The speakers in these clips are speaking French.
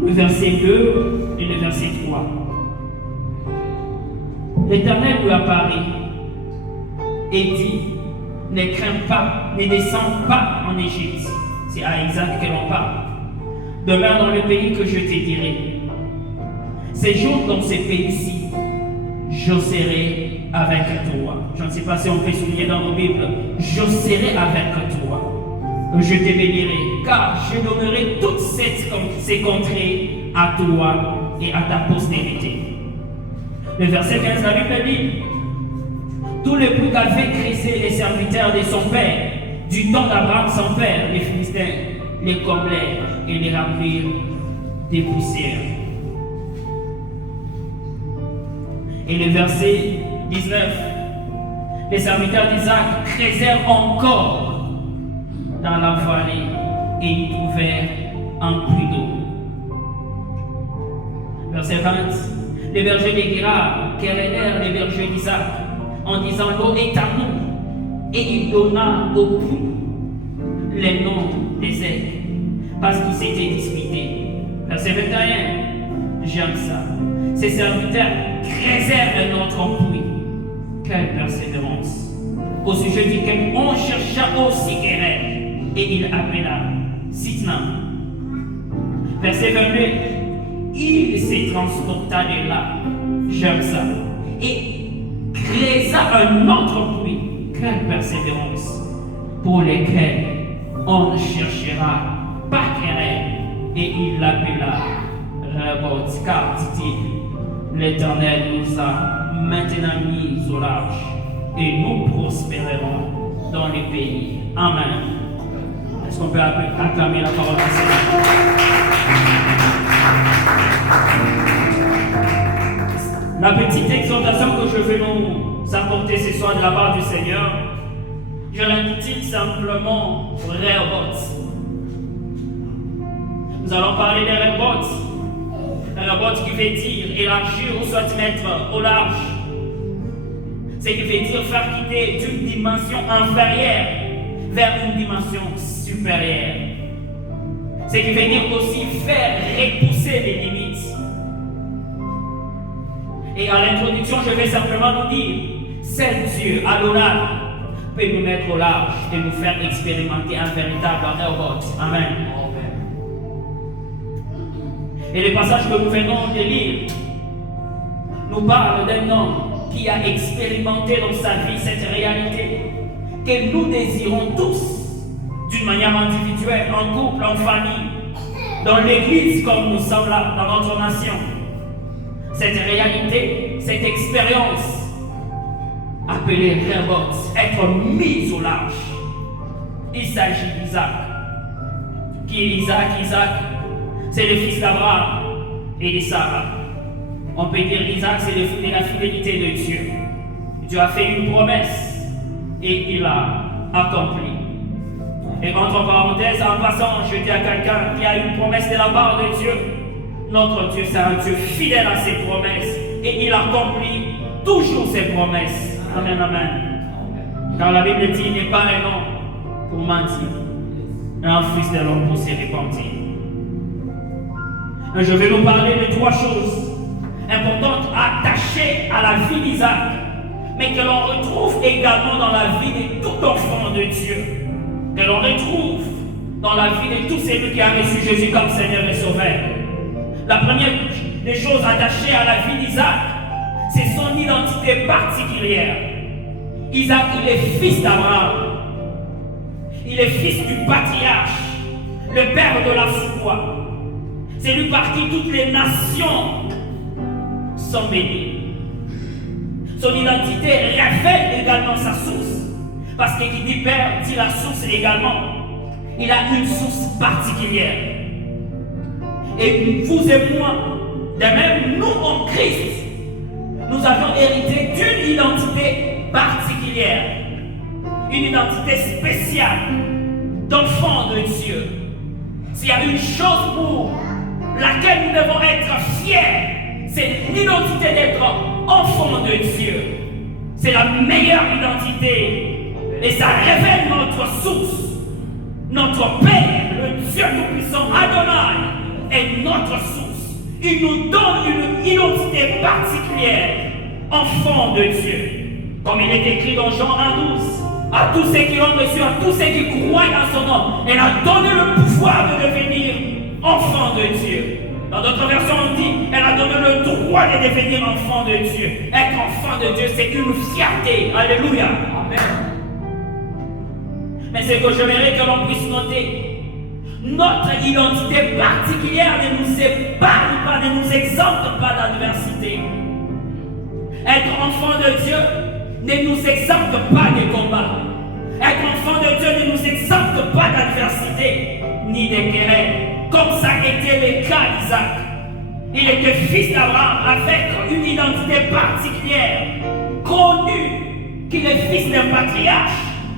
le verset 2 et le verset 3. L'Éternel lui apparaît et dit, ne crains pas, ne descends pas en Égypte. C'est à Isaac que l'on parle. Demeure dans le pays que je te dirai. Séjourne dans ce pays-ci, je serai avec toi. Je ne sais pas si on peut souligner dans nos Bibles. Je serai avec toi. Je te bénirai, car je donnerai toutes ces contrées à toi et à ta postérité. Le verset 15, la Bible dit, tout le plus qu'avaient creuser les serviteurs de son père, du temps d'Abraham son père, les Philistins les comblèrent et les remplirent des poussières. Et le verset 19, les serviteurs d'Isaac creusèrent encore dans la vallée et y trouvèrent un puits d'eau. Verset 20, les bergers de Guérard querellèrent les bergers d'Isaac en disant l'eau est à nous, et il donna au puits les noms des aigles parce qu'ils s'étaient disputés. Verset 21, j'aime ça. Ces serviteurs creusèrent un autre puits. Quelle persévérance! Au sujet duquel on chercha aussi querelle, et il appela Sitna. Verset 22, il se transporta de là, j'aime ça, et creusa un autre puits. Quelle persévérance! Pour lesquels on ne cherchera pas querelle, et il l'appela Rehoboth, car dit-il, l'Éternel nous a maintenant mis au large, et nous prospérerons dans les pays. Amen. Est-ce qu'on peut acclamer la parole du Seigneur? La petite exhortation que je vais nous apporter ce soir de la part du Seigneur, je l'intitule simplement Rehoboth. Nous allons parler de Rehoboth. Rehoboth qui veut dire élargir ou soit mettre au large. Ce qui veut dire faire quitter d'une dimension inférieure vers une dimension supérieure. Ce qui veut dire aussi faire repousser les limites. Et à l'introduction, je vais simplement nous dire, seul Dieu, Adonai, peut nous mettre au large et nous faire expérimenter un véritable Rehoboth. Amen. Et le passage que nous venons de lire nous parle d'un homme qui a expérimenté dans sa vie cette réalité que nous désirons tous, d'une manière individuelle, en couple, en famille, dans l'église comme nous sommes là, dans notre nation. Cette réalité, cette expérience, appelée Rehoboth, être mise au large. Il s'agit d'Isaac. Qui est Isaac? Isaac, c'est le fils d'Abraham et de Sarah. On peut dire Isaac, c'est le fruit de la fidélité de Dieu. Dieu a fait une promesse et il l'a accompli. Et entre parenthèses, en passant, je dis à quelqu'un qui a une promesse de la part de Dieu, notre Dieu, c'est un Dieu fidèle à ses promesses et il accomplit toujours ses promesses. Amen, amen. Car la Bible dit, il n'est pas un homme pour mentir, un fils de l'homme pour se repentir. Je vais nous parler de trois choses importantes attachées à la vie d'Isaac, mais que l'on retrouve également dans la vie de tout enfant de Dieu, que l'on retrouve dans la vie de tout celui qui a reçu Jésus comme Seigneur et Sauveur. La première des choses attachées à la vie d'Isaac, c'est son identité particulière. Isaac, il est fils d'Abraham. Il est fils du patriarche, le père de la foi. C'est lui par qui toutes les nations sont bénies. Son identité révèle également sa source. Parce que qui dit père dit la source également. Il a une source particulière. Et vous et moi, de même, nous en Christ, nous avons hérité d'une identité particulière. Une identité spéciale d'enfant de Dieu. S'il y a une chose pour laquelle nous devons être fiers, c'est l'identité d'être enfant de Dieu. C'est la meilleure identité. Et ça révèle notre source. Notre Père, le Dieu Tout-Puissant, Adonai, est notre notre source. Il nous donne une identité particulière, enfant de Dieu. Comme il est écrit dans Jean 1,12, à tous ceux qui l'ont reçu, à tous ceux qui croient en son nom, elle a donné le pouvoir de devenir enfant de Dieu. Dans d'autres versions, on dit, elle a donné le droit de devenir enfant de Dieu. Être enfant de Dieu, c'est une fierté. Alléluia. Amen. Mais c'est que j'aimerais que l'on puisse noter, notre identité particulière ne nous épargne pas, ne nous exempte pas d'adversité. Être enfant de Dieu ne nous exempte pas des combats. Être enfant de Dieu ne nous exempte pas d'adversité, ni des querelles. Comme ça était le cas d'Isaac. Il était fils d'Abraham avec une identité particulière, connu qu'il est fils d'un patriarche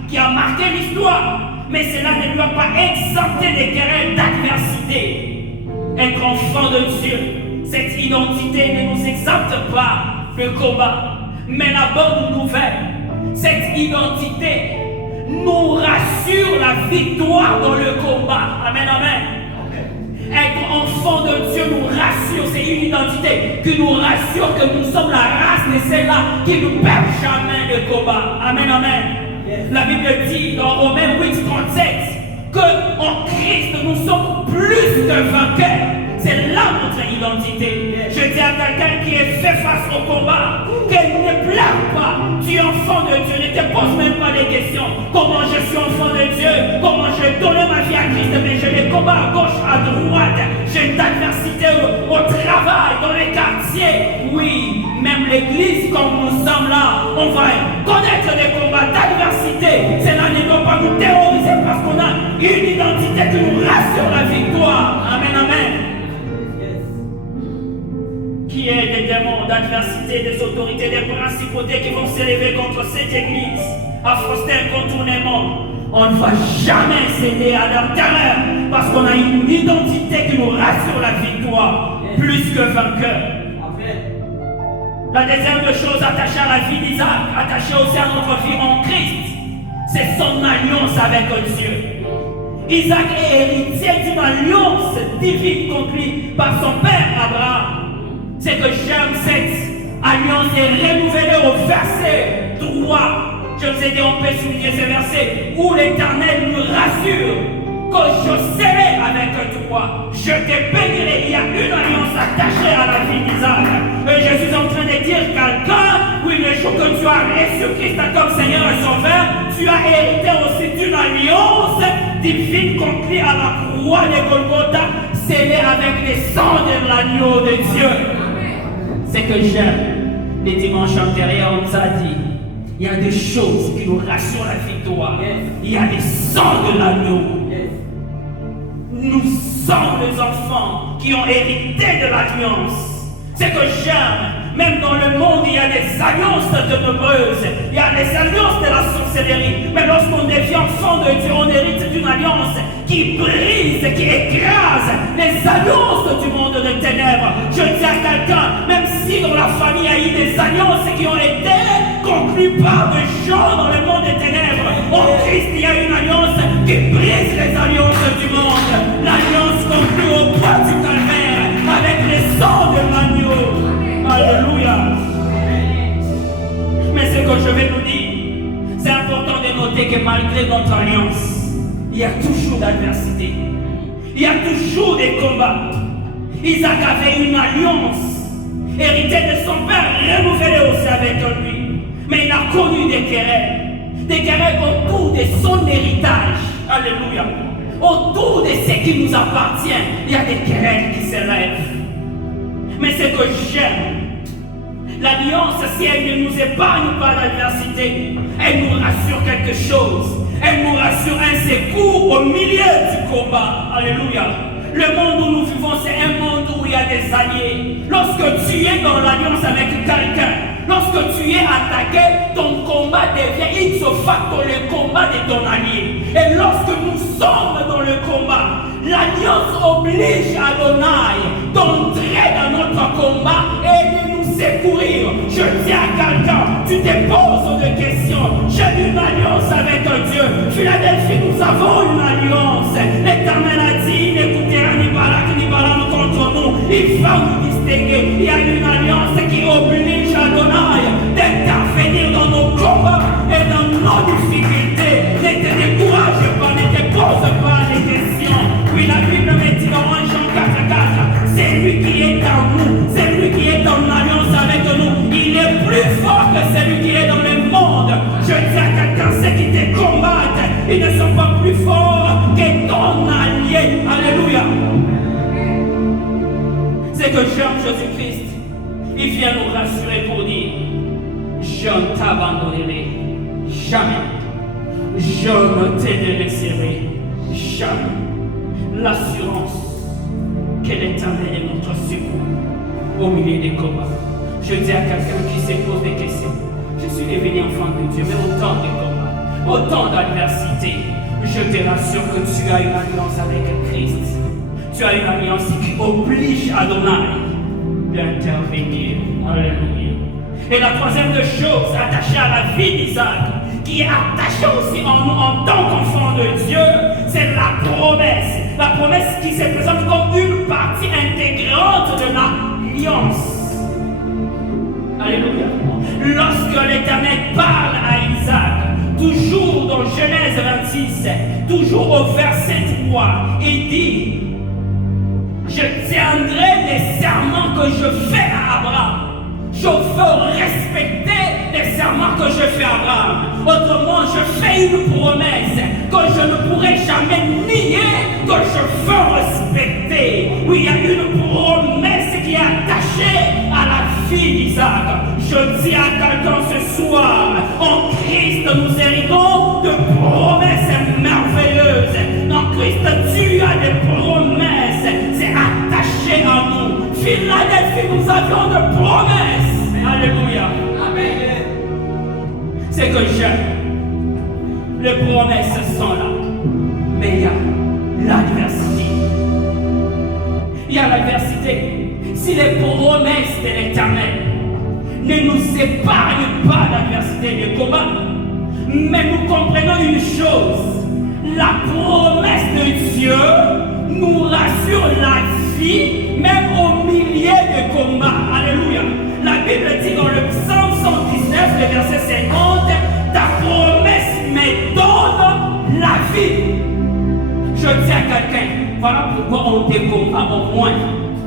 qui a marqué l'histoire. Mais cela ne lui a pas exempté des querelles d'adversité. Être enfant de Dieu, cette identité ne nous exempte pas le combat. Mais la bonne nouvelle, cette identité nous rassure la victoire dans le combat. Amen, amen. Être enfant de Dieu nous rassure, c'est une identité qui nous rassure que nous sommes la race de celle-là qui ne perd jamais le combat. Amen, amen. La Bible dit dans Romains 8,37 qu'en Christ nous sommes plus que vainqueurs. C'est là notre identité. Je dis à quelqu'un qui est fait face au combat, qu'elle ne pleure pas. Tu es enfant de Dieu, ne te pose même pas des questions. Comment je suis enfant de Dieu? Comment j'ai donné ma vie à Christ? Mais je les combats à gauche, à droite. J'ai une adversité au travail, dans les quartiers. Oui, même l'église, comme nous sommes là, on va connaître des combats d'adversité. Cela ne doit pas nous terroriser parce qu'on a une identité qui nous rassure la victoire. Amen, amen. Qui est des démons d'adversité, des autorités, des principautés qui vont s'élever contre cette église, à frauster un contournement. On ne va jamais céder à leur terreur parce qu'on a une identité qui nous rassure la victoire, plus que vainqueur. La deuxième chose attachée à la vie d'Isaac, attachée aussi à notre vie en Christ, c'est son alliance avec Dieu. Isaac est héritier d'une alliance divine conclue par son père Abraham. C'est que j'aime cette alliance est renouvelée au verset 3. Je vous ai dit, on peut souligner ce verset où l'Éternel nous rassure que je serai avec toi. Je te bénirai. Il y a une alliance attachée à la vie d'Isaac. Et je suis en train de dire quelqu'un, oui, le jour que tu as reçu Christ comme Seigneur et Sauveur, tu as hérité aussi d'une alliance divine conclue à la croix de Golgotha, scellée avec les sangs de l'agneau de Dieu. C'est que j'aime. Les dimanches antérieurs, on nous a dit, il y a des choses qui nous rassurent la victoire. Il y a des sangs de l'agneau. Nous sommes les enfants qui ont hérité de l'alliance. C'est que j'aime. Même dans le monde, il y a des alliances ténébreuses. Il y a des alliances de la sorcellerie. Mais lorsqu'on devient enfant de Dieu, on hérite d'une alliance qui brise, qui écrase les alliances du monde des ténèbres. Je dis à quelqu'un, même si dans la famille il y a eu des alliances qui ont été conclues par des gens dans le monde des ténèbres, en Christ il y a une alliance qui brise les alliances du monde. L'alliance conclue au bois du calvaire avec les sangs de l'agneau. Alléluia. Mais ce que je vais nous dire, c'est important de noter que malgré notre alliance, il y a toujours d'adversité. Il y a toujours des combats. Isaac avait une alliance héritée de son père, renouvelée aussi avec lui. Mais il a connu des querelles autour de son héritage. Alléluia. Autour de ce qui nous appartient, il y a des querelles qui s'élèvent. Mais ce que j'aime, l'alliance, si elle ne nous épargne pas l'adversité, elle nous rassure quelque chose. Elle nous rassure un secours au milieu du combat. Alléluia. Le monde où nous vivons, c'est un monde où il y a des alliés. Lorsque tu es dans l'alliance avec quelqu'un, lorsque tu es attaqué, ton combat devient ipso facto le combat de ton allié. Et lorsque nous sommes dans le combat, l'alliance oblige Adonai d'entrer dans notre combat et de nous secourir. Je dis à quelqu'un, tu te poses des questions. J'ai une alliance avec Dieu. Philadelphie, nous avons une alliance. L'Éternel a dit, n'écoutera ni Balak ni Balaam contre nous. qui va nous distinguer. Il y a une alliance qui oblige Adonai d'intervenir dans nos combats et dans nos difficultés. Ne te décourage pas, ne te pose pas les questions. Oui, la Bible me dit dans 1 Jean 4:4, c'est lui qui est en nous, c'est lui qui est en alliance avec nous. Il est plus fort que celui qui est dans le monde. Je dis à quelqu'un, ceux qui te combattent, ils ne sont pas plus forts que ton allié. Alléluia. C'est que j'aime Jésus-Christ. Il vient nous rassurer pour dire, je ne t'abandonnerai jamais. Je ne te délaisserai jamais. L'assurance que l'Éternel est notre secours au milieu des combats. Je dis à quelqu'un qui se pose des questions, je suis devenu enfant de Dieu, mais autant de combats, autant d'adversité, je te rassure que tu as une alliance avec Christ. Tu as une alliance qui oblige Adonai d'intervenir. Alléluia. Et la troisième chose attachée à la vie d'Isaac, qui est attachée aussi en nous en tant qu'enfant de Dieu, c'est la promesse. La promesse qui se présente comme une partie intégrante de l'alliance. Alléluia. Lorsque l'Éternel parle à Isaac, toujours dans Genèse 26, toujours au verset 3, il dit, je tiendrai les serments que je fais à Abraham. Je veux respecter les serments que je fais à Abraham. Autrement, je fais une promesse que je ne pourrai jamais nier, que je veux respecter. Oui, il y a une promesse qui est attachée à la vie d'Isaac. Je dis à quelqu'un ce soir, en Christ, nous héritons de promesses merveilleuses. En Christ, tu as des promesses. C'est attaché à nous. Philadelphie, nous avions de promesses. Alléluia. Amen. C'est que j'aime. Les promesses sont là. Mais il y a l'adversité. Il y a l'adversité. Si les promesses de l'Éternel ne nous épargnent pas d'adversité et de combat, mais nous comprenons une chose. La promesse de Dieu nous rassure la vie, même au milieu des combats. Alléluia. La Bible dit dans le psaume 119, le verset 50, ta promesse me donne la vie. Je dis à quelqu'un, voilà pourquoi on te combat au moins.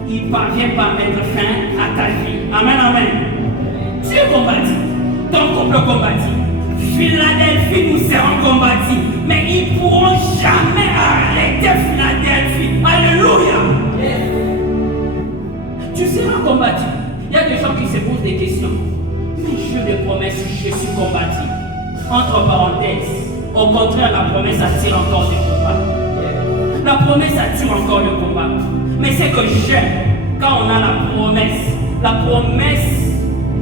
Il ne parvient pas à mettre fin à ta vie. Amen, amen. Tu es combattu, ton couple combattu. Philadelphie, nous serons combattus, mais ils ne pourront jamais arrêter Philadelphie. Alléluia. Tu seras combattu. Il y a des gens qui se posent des questions. Mais je les promesses, je suis combattu. Entre parenthèses, au contraire, la promesse attire encore du combat. La promesse attire encore le combat. Mais c'est que j'aime, quand on a la promesse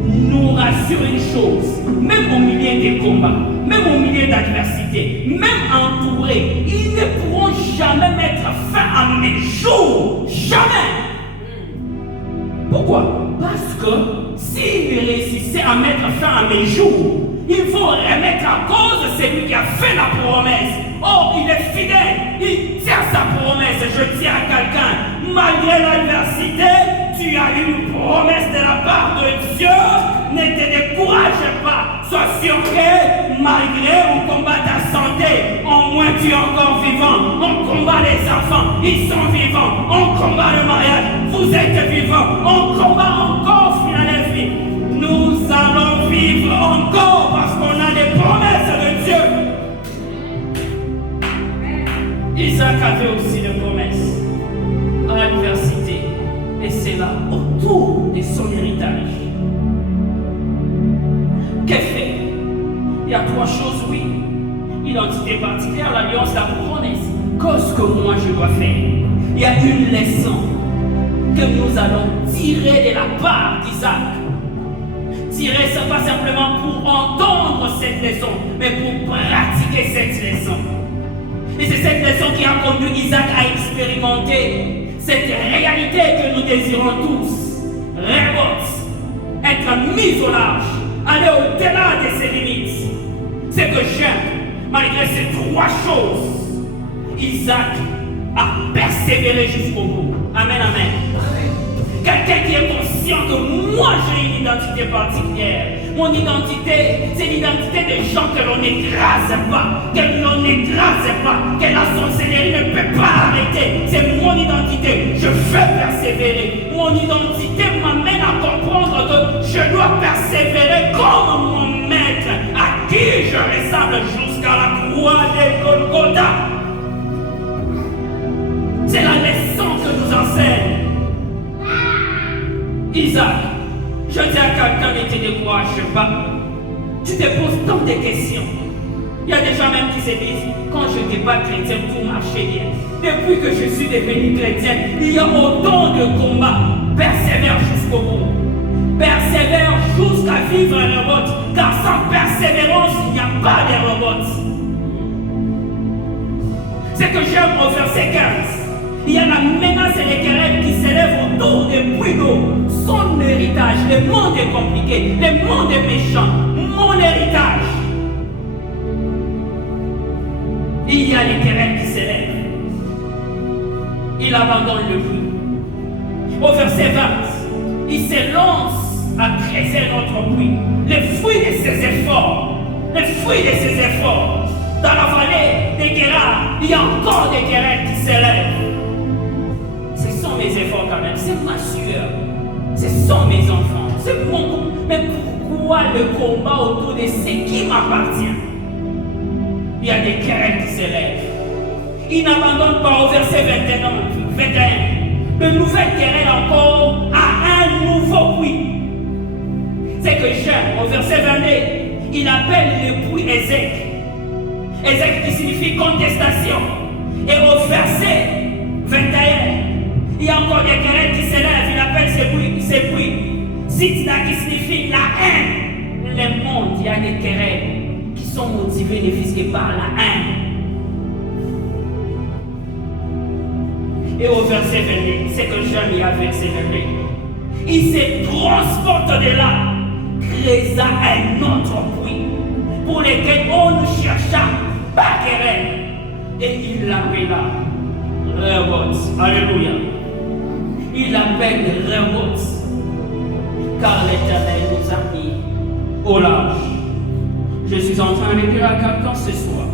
nous rassure une chose, même au milieu des combats, même au milieu d'adversité, même entourés, ils ne pourront jamais mettre fin à mes jours. Jamais. Pourquoi? Parce que s'ils réussissaient à mettre fin à mes jours, ils vont remettre en cause celui qui a fait la promesse. Oh, il est fidèle, il tient sa promesse. Je dis à quelqu'un, malgré l'adversité, tu as une promesse de la part de Dieu. Ne te décourage pas. Sois sûr que malgré on combat ta santé, au moins tu es encore vivant. On combat les enfants, ils sont vivants. On combat le mariage, vous êtes vivants. On combat encore Philadelphie. Nous allons vivre encore parce qu'on a des promesses de Dieu. Isaac avait aussi des promesses à l'adversité. Et c'est là autour de son héritage. Qu'est fait? Il y a trois choses, oui. Identité particulière, l'alliance, la promesse. Qu'est-ce que moi je dois faire? Il y a une leçon que nous allons tirer de la part d'Isaac. Tirer, ce n'est pas simplement pour entendre cette leçon, mais pour pratiquer cette leçon. Et c'est cette leçon qui a conduit Isaac à expérimenter cette réalité que nous désirons tous. Révolte, être mis au large, aller au-delà de ses limites. C'est que j'aime, malgré ces trois choses, Isaac a persévéré jusqu'au bout. Amen, amen. identité particulière. Mon identité, c'est l'identité des gens que l'on n'écrase pas, que la sorcellerie ne peut pas arrêter. C'est mon identité, je veux persévérer. Mon identité m'amène à comprendre que je dois persévérer comme mon maître, à qui je ressemble jusqu'à la croix de Golgotha. C'est la leçon que nous enseigne Isaac. Je dis à quelqu'un, ne te décourage pas. Tu te poses tant de questions. Il y a des gens même qui se disent, quand je n'étais pas chrétien, tout marchait bien. Depuis que je suis devenu chrétien, il y a autant de combats. Persévère jusqu'au bout. Persévère jusqu'à vivre le vote. Car sans persévérance, il n'y a pas de revote. C'est que j'aime au verset 15. Il y a la menace et les querelles qui s'élèvent autour des puits d'eau. Son héritage, le monde est compliqué, le monde est méchant. Mon héritage. Il y a les querelles qui s'élèvent. Il abandonne le puits. Au verset 20, il se lance à creuser notre puits. Les fruits de ses efforts. Les fruits de ses efforts. Dans la vallée des Guérard, il y a encore des querelles qui s'élèvent. Ce sont mes efforts quand même, c'est ma sueur. Ce sont mes enfants, c'est mon coup. Mais pourquoi le combat autour de ce qui m'appartient? Il y a des querelles qui s'élèvent. Il n'abandonne pas au verset 21. De nouvelles querelles encore à un nouveau puits. C'est que j'aime, au verset 22, il appelle le puits Ézek. Ézek qui signifie contestation. Et au verset 21, il y a encore des querelles qui s'élèvent. Il appelle ces puits Sitna qui signifie la haine. Le monde, il y a des querelles qui sont motivées ne fût-ce que par la haine. Et au verset 22, c'est que j'aime, il y a verset 22. Il se transporte de là, creusa un autre puits pour lequel on ne chercha pas querelle. Et il l'appela Rehoboth. Alléluia. Il l'appelle Rehoboth, car l'Éternel nous a mis au large. Je suis en train de dire à quelqu'un ce soir,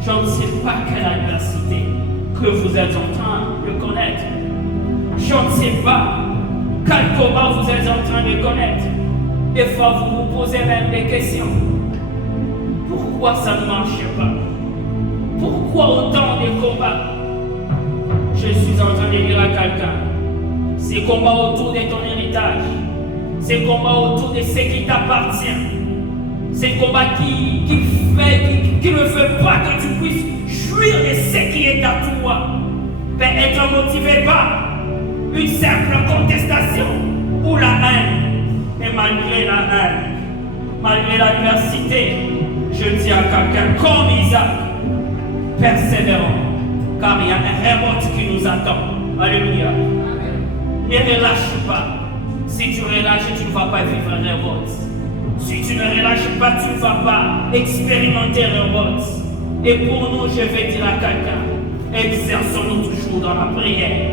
je ne sais pas quelle adversité que vous êtes en train de connaître. Je ne sais pas quel combat vous êtes en train de connaître. Des fois, vous vous posez même des questions. Pourquoi ça ne marche pas? Pourquoi autant de combats? Je suis en train de dire à quelqu'un, ces combats autour de ton héritage, ces combats autour de ce qui t'appartient, ces combats qui ne fait pas que tu puisses jouir de ce qui est à toi, peut être motivé par une simple contestation ou la haine. Et malgré la haine, malgré l'adversité, je dis à quelqu'un comme Isaac, persévérons, car il y a un Rehoboth qui nous attend. Alléluia. Ne relâche pas. Si tu relâches, tu ne vas pas vivre un Rehoboth. Si tu ne relâches pas, tu ne vas pas expérimenter Rehoboth. Et pour nous, je vais dire à quelqu'un, exerçons-nous toujours dans la prière.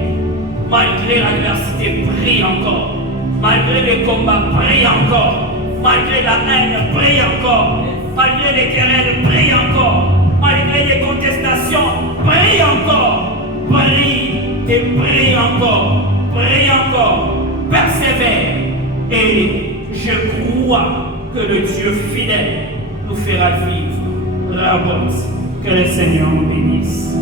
Malgré l'adversité, prie encore. Malgré les combats, prie encore. Malgré la haine, prie encore. Malgré les querelles, prie encore. Malgré les contestations, prie encore. Prie et prie encore. Prie encore. Persévère. Et je crois que le Dieu fidèle nous fera vivre. Rehoboth. Que le Seigneur nous bénisse.